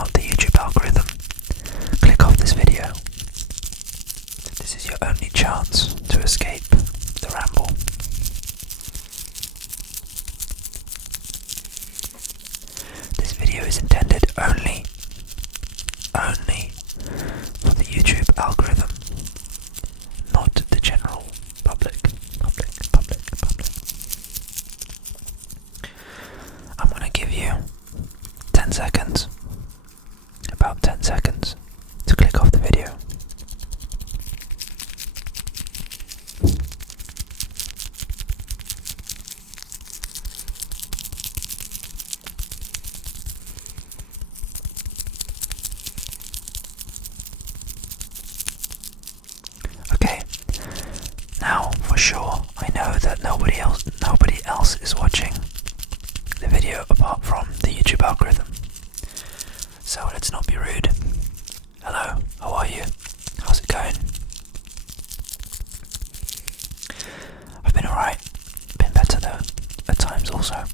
not the YouTube algorithm, click off this video. This is your only chance to escape the ramble. This video is intended only for the YouTube algorithm, not the general public. I'm going to give you 10 seconds, about 10 seconds, to click off the video. Okay, now for sure I know that nobody else is watching the video apart from the YouTube algorithm. So let's not be rude. Hello, how are you? How's it going? I've been alright. Been better though, at times also.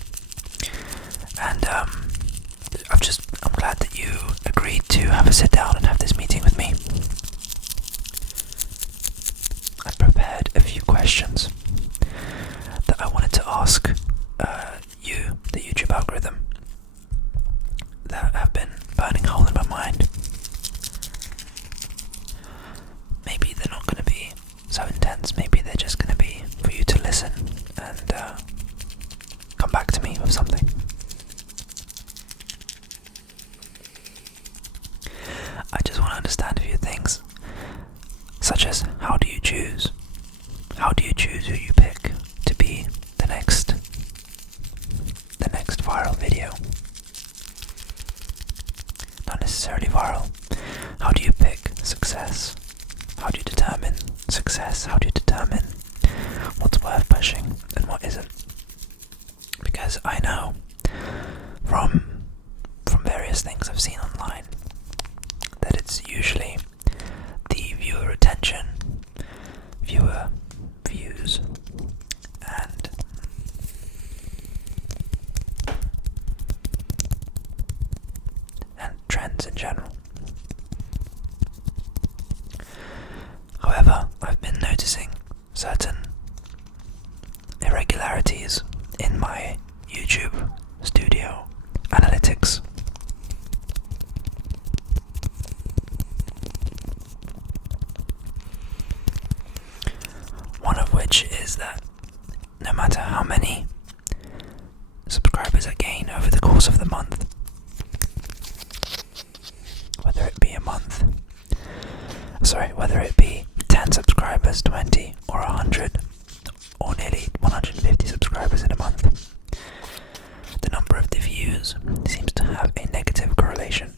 And I'm glad that you agreed to have a sit down and have this meeting with me. I prepared a few questions that I wanted to ask you, the YouTube algorithm, that have been burning a hole in my mind. Maybe they're not going to be so intense, maybe they're just going to be for you to listen and come back to me with something. I just want to understand a few things, such as how do you choose who you pick to be the next viral video? Not necessarily viral. How do you pick success? How do you determine success? How do you determine what's worth pushing and what isn't? Because I know from various things I've seen online that it's usually the viewer attention, viewer views, and trends in general. However, I've been noticing certain irregularities in my YouTube studio analytics. One of which is that no matter how many subscribers I gain over the course of the month, whether it be 10 subscribers, 20 or 100 or nearly 150 subscribers in a month, the number of the views seems to have a negative correlation.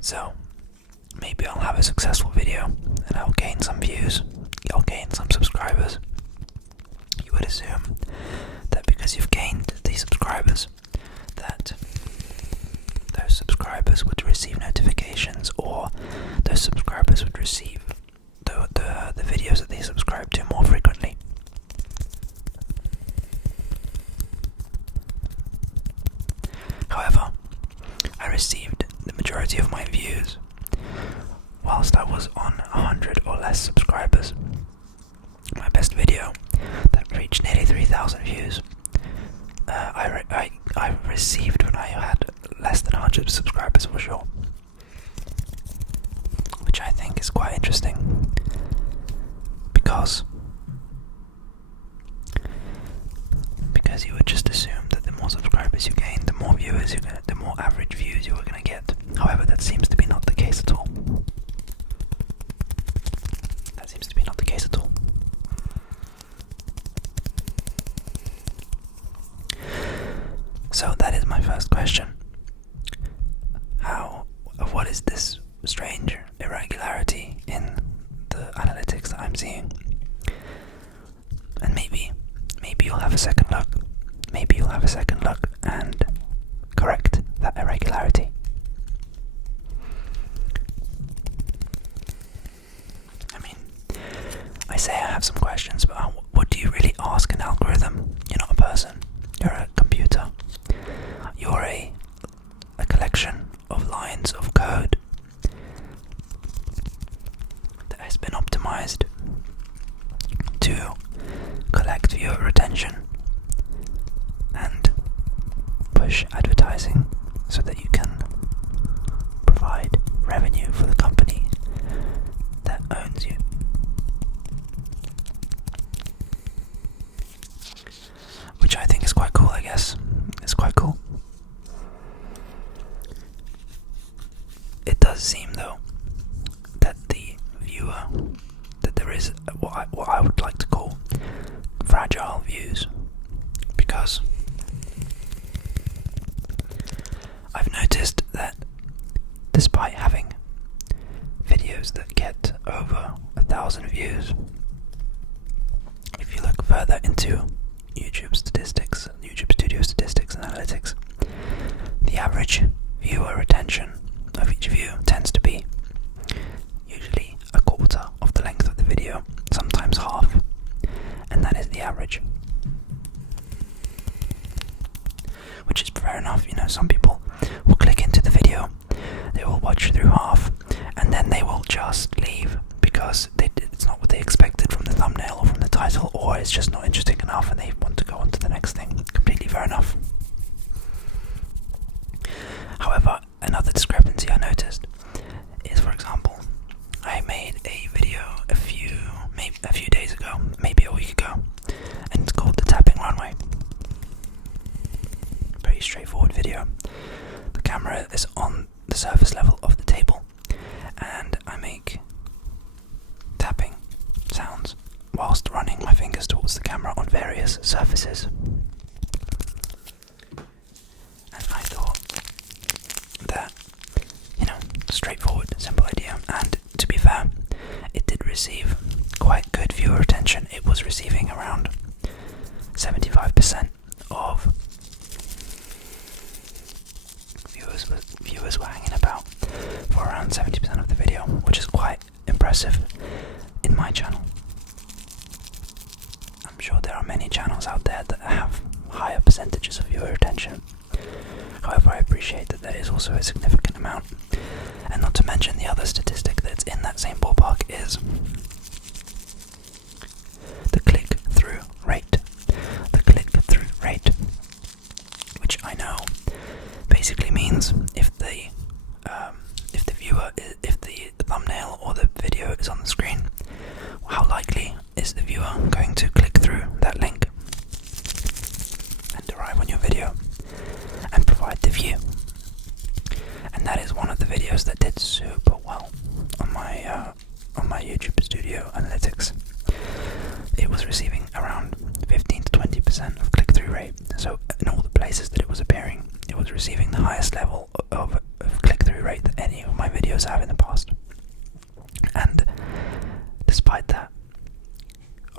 So maybe I'll have a successful video and I'll gain some views, I'll gain some subscribers. You would assume that because you've gained these subscribers, that those subscribers would receive notifications, or those subscribers would receive the videos that they subscribe to more frequently. However, I received the majority of my views whilst I was on 100 or less subscribers. My best video that reached nearly 3,000 views, I received when I had less than 100 subscribers for sure, which I think is quite interesting because you would just assume that the more subscribers you gain, the more viewers the more average views you are going to get. However, that seems to be not the case at all. So that is my first question. What is this strange irregularity in the analytics that I'm seeing? And maybe you'll have a second look. Maybe you'll have a second look and correct that irregularity. I mean, I say I have some questions, but what do you really ask an algorithm? You're not a person. You're a computer. You're a retention and push advertising so that you can provide revenue for the company that owns you. Which I think is quite cool, I guess. It's quite cool. It does seem, though, that the viewer, that there is what I would like to call fragile views, because I've noticed that despite having videos that get over 1,000 views, if you look further into YouTube statistics, YouTube Studio statistics and analytics, the average viewer retention of each view tends to be usually a quarter of the length of the video, sometimes half, and that is the average. Which is fair enough, some people will click into the video, they will watch through half, and then they will just leave because it's not what they expected from the thumbnail or from the title, or it's just not interesting enough and they want to go on to the next thing. Completely fair enough. However, another discrepancy I noticed is, for example, I made a video a few days ago, maybe a week ago, and it's called The Tapping Runway. Very straightforward video. The camera is on the surface level of the table, and I make tapping sounds whilst running my fingers towards the camera on various surfaces. And I thought that, straightforward, simple idea, and to be fair, it did receive quite good viewer attention. It was receiving around 75% of viewers were hanging about for around 70% of the video, which is quite impressive in my channel. I'm sure there are many channels out there that have higher percentages of viewer attention. However, I appreciate that there is also a significant amount. And not to mention the other statistic that's in that same ballpark is the click-through rate. The click-through rate, which I know basically means if the thumbnail or the video is on the screen, how likely is the viewer going to click through that link and arrive on your video and provide the view. And that is one of the videos that did super well on my YouTube Studio analytics. It was receiving around 15 to 20% of click-through rate. So in all the places that it was appearing, it was receiving the highest level of click-through rate that any of my videos have in the past. And despite that,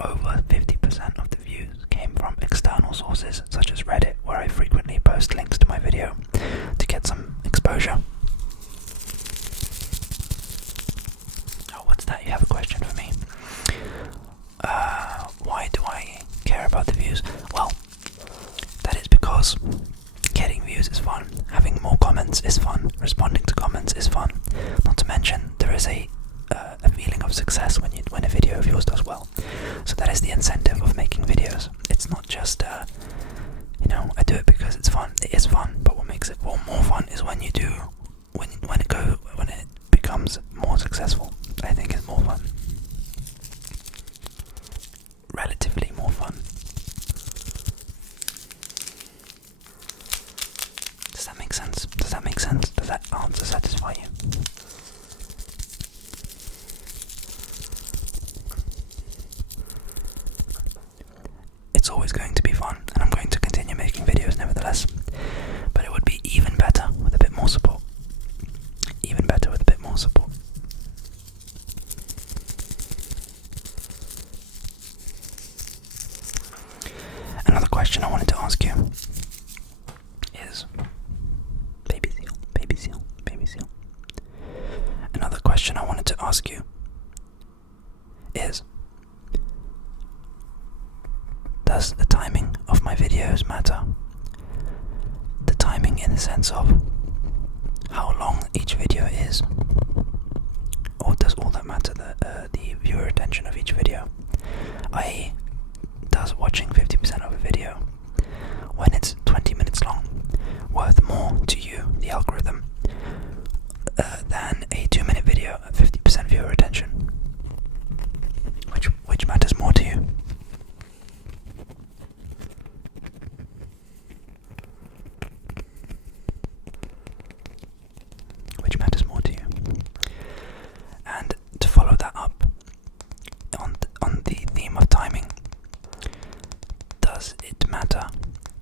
over 50% of the views came from external sources such as Reddit, where I frequently post links to my video to get some exposure. Oh, what's that? You have a question for me? Why do I care about the views? Well, that is because getting views is fun, having more comments is fun, responding to comments is fun. Not to mention, there is a feeling of success when a video of yours does well. So that is the incentive of making videos. It's not just I do it because it's fun. It is fun, but what makes it more fun is when it becomes more successful. I think it's more fun. Relatively more fun. Does that make sense? Does that make sense? Does that answer satisfy you? It's always going to be fun, and I'm going to continue making videos nevertheless. But it would be even better with a bit more support. Even better with a bit more support. Another question I wanted to ask you is baby seal. Another question I wanted to ask you is, does the timing of my videos matter? The timing in the sense of how long each video is, or does all that matter, the viewer attention of each video? i.e., does watching 50% it matter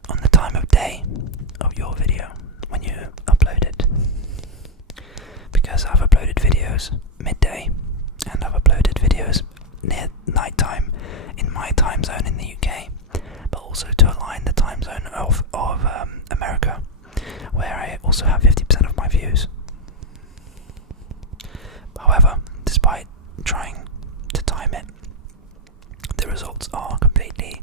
on the time of day of your video when you upload it? Because I've uploaded videos midday and I've uploaded videos near night time in my time zone in the UK, but also to align the time zone of America, where I also have 50% of my views. However, despite trying to time it, the results are completely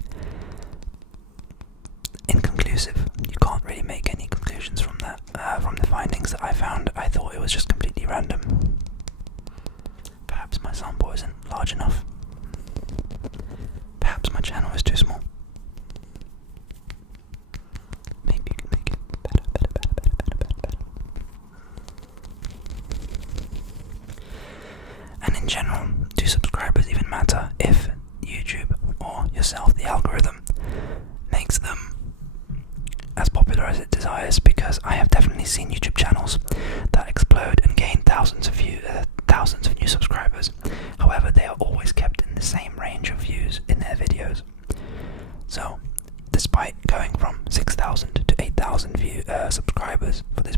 inconclusive. You can't really make any conclusions from that. From the findings that I found, I thought it was just completely random. Perhaps my sample isn't large enough. Perhaps my channel is too small. Maybe you can make it better. And in general, do subscribers even matter if YouTube or yourself, the algorithm, makes them as popular as it desires? Because I have definitely seen YouTube channels that explode and gain thousands of new subscribers. However, they are always kept in the same range of views in their videos. So, despite going from 6,000 to 8,000 subscribers for this